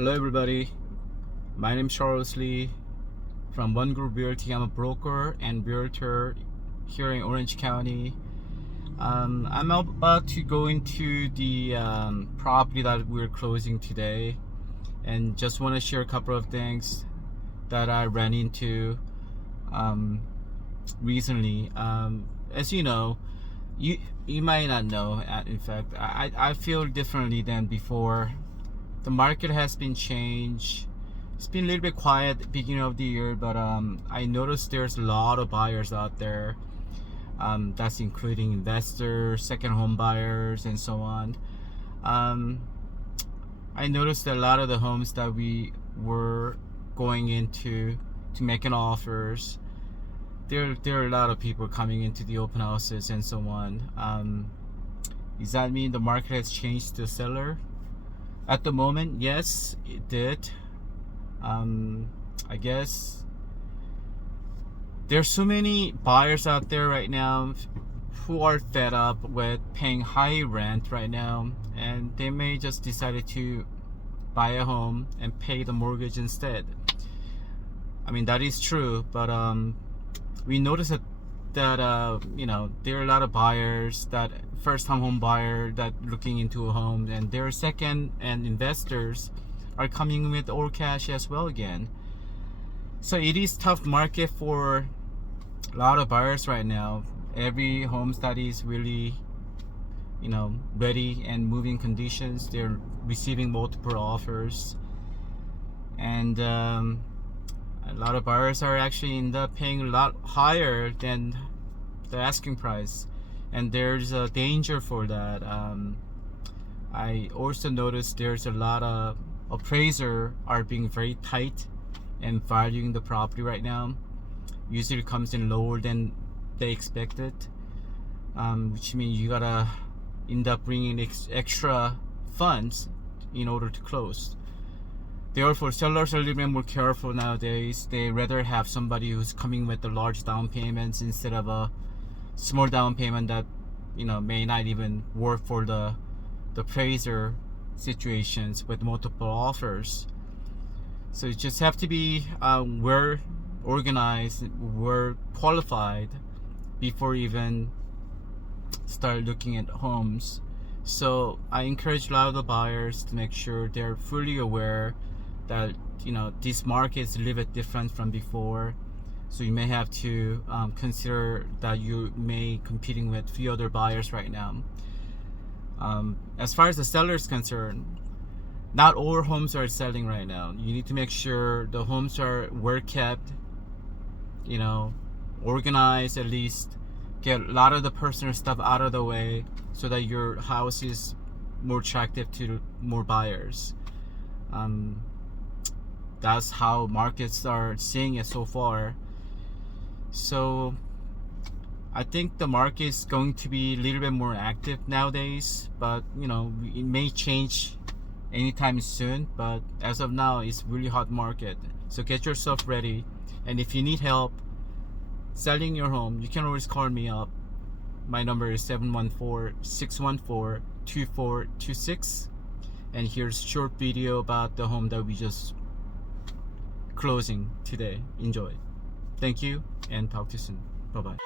Hello everybody, my name is Charles Lee from One Group Realty. I'm a broker and realtor here in Orange County. I'm about to go into the property that we're closing today, and just want to share a couple of things that I ran into recently. As you know, you might not know, in fact, I feel differently than before. The market has been changed. It's been a little bit quiet at the beginning of the year, but I noticed there's a lot of buyers out there. That's including investors, second home buyers, and so on. I noticed that a lot of the homes that we were going into to making offers, there are a lot of people coming into the open houses and so on. Does that mean the market has changed to seller? At the moment, yes, it did. I guess there's so many buyers out there right now who are fed up with paying high rent right now, and they may just decide to buy a home and pay the mortgage instead. I mean, that is true, but we noticed that you know, there are a lot of buyers, that first time home buyer that looking into a home, and their second and investors are coming with all cash as well again. So it is tough market for a lot of buyers right now. Every home that is really, you know, ready and moving conditions, they're receiving multiple offers, and a lot of buyers are actually end up paying a lot higher than the asking price, and there's a danger for that. I also noticed there's a lot of appraisers are being very tight and valuing the property right now. Usually comes in lower than they expected, which means you gotta end up bringing extra funds in order to close. Therefore, sellers are a little bit more careful nowadays. They rather have somebody who's coming with the large down payments instead of a small down payment that, you know, may not even work for the appraiser situations with multiple offers. So you just have to be well organized, well qualified before even start looking at homes. So I encourage a lot of the buyers to make sure they're fully aware that, you know, this market is a little bit different from before. So you may have to consider that you may competing with few other buyers right now. As far as the seller is concerned, not all homes are selling right now. You need to make sure the homes are well kept, you know, organized, at least get a lot of the personal stuff out of the way so that your house is more attractive to more buyers. That's how markets are seeing it so far. So I think the market is going to be a little bit more active nowadays, but you know, it may change anytime soon. But as of now, it's really hot market. So get yourself ready, and if you need help selling your home, you can always call me up. My number is 714-614-2426, and here's a short video about the home that we just closing today. Enjoy. Thank you, and talk to you soon. Bye bye.